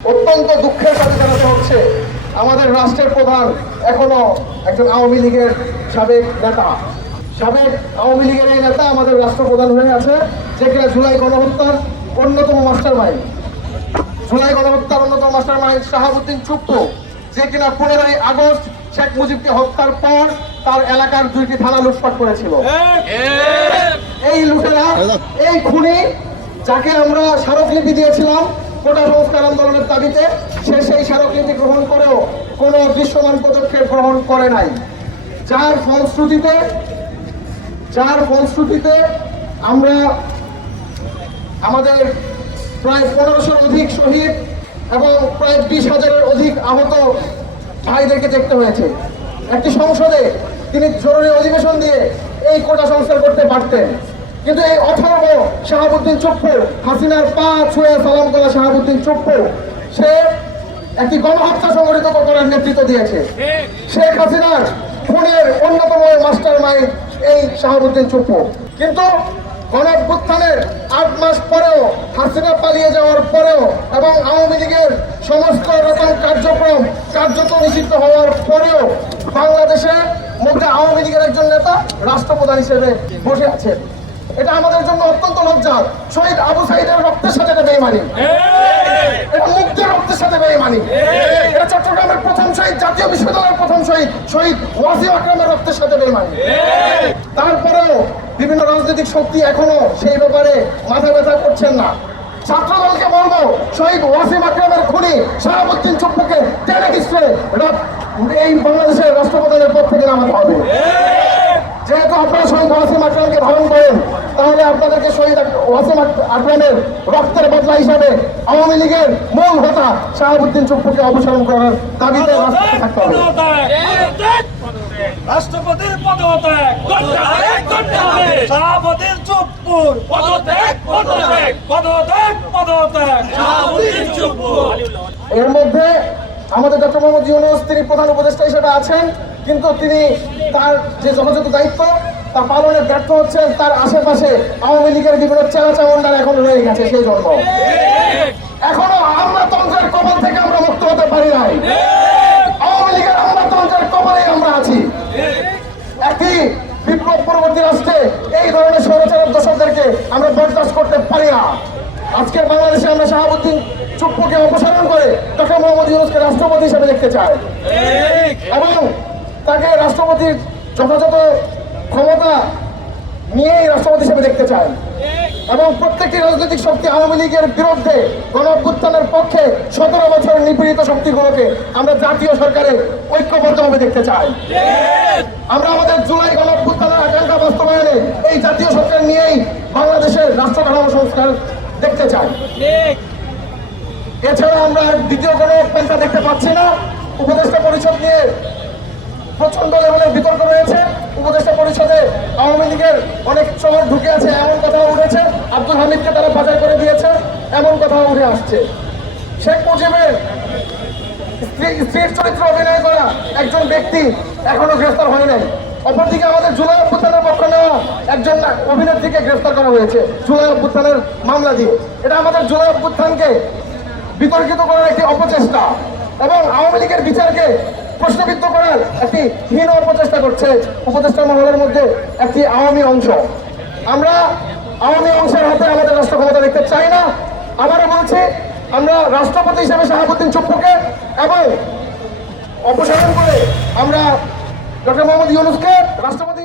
অত্যন্ত দুঃখের সাথে জানাতে হচ্ছে আমাদের রাষ্ট্রের প্রধান এখনও একজন আওয়ামী লীগের সাবেক নেতা। সাবেক আওয়ামী লীগের এই নেতা আমাদের রাষ্ট্রপ্রধান হয়ে আছে যে কিনা জুলাই গণহত্যার অন্যতম মাস্টার মাইন্ড জুলাই গণহত্যার অন্যতম মাস্টার মাইন্ড শাহাবুদ্দিন চুপ্পু যে কিনা পনেরোই আগস্ট শেখ মুজিবকে হত্যার পর তার এলাকার দুইটি থানা লুটপাট করেছিল। এই লুটেরা এই খুনি যাকে আমরা স্মারকলিপি দিয়েছিলাম কোটা সংস্কার আন্দোলনের দাবিতে সে সেই স্মারকলিপি গ্রহণ করেও কোনো দৃশ্যমান পদক্ষেপ গ্রহণ করে নাই। যার ফলশ্রুতিতে যার ফলশ্রুতিতে আমরা আমাদের প্রায় পনেরোশোর অধিক শহীদ এবং প্রায় বিশ হাজারের অধিক আহত ভাইদেরকে দেখতে হয়েছে। একটি সংসদে তিনি জরুরি অধিবেশন দিয়ে এই কোটা সংস্কার করতে পারতেন। কিন্তু এই অথর্ব শাহাবুদ্দিন চপ্পু, হাসিনার পা ছুঁয়ে সালাম করা শাহাবুদ্দিন চপ্পু, সে একটি গণহত্যা সংগঠিত করার নেতৃত্ব দিয়েছে। শেখ হাসিনার খুনের অন্যতম মাস্টার মাইন্ড এই শাহাবুদ্দিন চুপ্পু। কিন্তু গণঅভ্যুত্থানের আট মাস পরেও হাসিনা পালিয়ে যাওয়ার পরেও এবং আওয়ামী লীগের সমস্ত রকম কার্যক্রম কার্যত নিষিদ্ধ হওয়ার পরেও বাংলাদেশে মধ্যে আওয়ামী লীগের একজন নেতা রাষ্ট্রপ্রধান হিসেবে বসে আছেন। এটা আমাদের জন্য অত্যন্ত লজ্জার। শহীদ আবু সাইদের রক্তের সাথে এটা বেইমানি। এটা মুক্তির রক্তের সাথে বেইমানি। এটা চট্টগ্রামের প্রথম শহীদ, জাতীয় বিশ্ববিদ্যালয়ের প্রথম শহীদ শহীদ ওয়াসিম আকরামের রক্তের সাথে বেইমানি। তারপরেও বিভিন্ন রাজনৈতিক শক্তি এখনও সেই ব্যাপারে মাথা ব্যথা করছেন না। ছাত্র দলকে বলব, শহীদ ওয়াসিম আকরামের খুনি শাহাবুদ্দিন চুপ্পুকে টেনে হিসেবে এই বাংলাদেশের রাষ্ট্রপ্রধানের পদ থেকে নামাতে হবে। যেহেতু আপনারা শহীদ ওয়াসিম আকরামকে ধারণ করেন তাহলে আপনাদেরকে শহীদ ওয়াসিম আকরামের রক্তের বদলা হিসাবে আওয়ামী লীগের মূল হোতা শাহাবুদ্দিন চুপ্পুকে অপসারণ করার দাবিতে থাকতে হবে। রাষ্ট্রপতির পদত্যাগ সভাপতির চুপ্পুর পদত্যাগ পদত্যাগ পদত্যাগ পদত্যাগ। চুপ্পুর। এর মধ্যে আমাদের ডক্টর মোহাম্মদ ইউনুস তিনি প্রধান উপদেষ্টা হিসেবে আছেন। কিন্তু তিনি তার যে যথাযথ দায়িত্ব তা পালনে ব্যর্থ হচ্ছেন, তার আশেপাশে আওয়ামী লীগের বিভিন্ন চেলা চামুন্ডার এখন রয়ে গেছে সেই জন্য এখনও আমরা তন্ত্রের কবল থেকে আমরা মুক্ত হতে পারি নাই। আওয়ামী লীগের আমরা তন্ত্রের কবলেই আমরা আছি। একই বিপ্লব পরবর্তী রাষ্ট্রে এই ধরনের স্বৈরাচারের দোষকদেরকে আমরা বরদাস্ত করতে পারি না। আজকের বাংলাদেশে আমরা শাহাবুদ্দিন চুপ্পুকে অপসারণ করে ডক্টর মোহাম্মদ ইউনুসকে রাষ্ট্রপতি হিসেবে দেখতে চাই। এবং তাকে রাষ্ট্রপতির যথাযথ ক্ষমতা নিয়েই রাষ্ট্রপতি হিসেবে দেখতে চাই। এবং প্রত্যেকটি রাজনৈতিক শক্তি আওয়ামী লীগের বিরুদ্ধে গণ অভ্যুত্থানের পক্ষে সতেরো বছর নিপীড়িত শক্তিগুলোকে আমরা জাতীয় সরকারে ঐক্যবদ্ধভাবে দেখতে চাই। আমরা আমাদের জুলাই গণ অভ্যুত্থানের আকাঙ্ক্ষা বাস্তবায়নে এই জাতীয় সরকার নিয়েই বাংলাদেশের রাষ্ট্র কাঠামো সংস্কার দেখতে চাই। এছাড়া আমরা দ্বিতীয় কোনো দেখতে পাচ্ছি না। উপদেষ্টা পরিষদ নিয়ে প্রচণ্ড লেভেলের বিতর্ক রয়েছে। উপদেষ্টা পরিষদে আওয়ামী লীগের অনেক শহর ঢুকে আছে, এমন কথা উঠেছে। আব্দুল হামিদকে তারা বাজার করে দিয়েছে, এমন কথা উঠে আসছে। শেখ মুজিবের স্ত্রী- স্ত্রীর চরিত্র অভিনয় করা একজন ব্যক্তি এখনও গ্রেফতার হয় নাই। অপরদিকে আমাদের জুলাই অভ্যুত্থানের পক্ষ নেওয়া একজন অভিনেত্রীকে গ্রেফতার করা হয়েছে জুলাই অভ্যুত্থানের মামলা দিয়ে। এটা আমাদের জুলাই অভ্যুত্থানকে বিতর্কিত করার একটি অপচেষ্টা। এবং আওয়ামী লীগের বিচারকে প্রশ্নবিদ্ধ করার একটি হীন অপচেষ্টা করছে উপদেষ্টা মহলের মধ্যে একটি আওয়ামী অংশ। আমরা আওয়ামী অংশের হাতে আমাদের রাষ্ট্র ক্ষমতা দেখতে চাই না। আবারও বলছি, আমরা রাষ্ট্রপতি হিসেবে শাহাবুদ্দিন চুপ্পুকে এবং অপসারণ করে আমরা ডক্টর মোহাম্মদ ইউনুসকে রাষ্ট্রপতি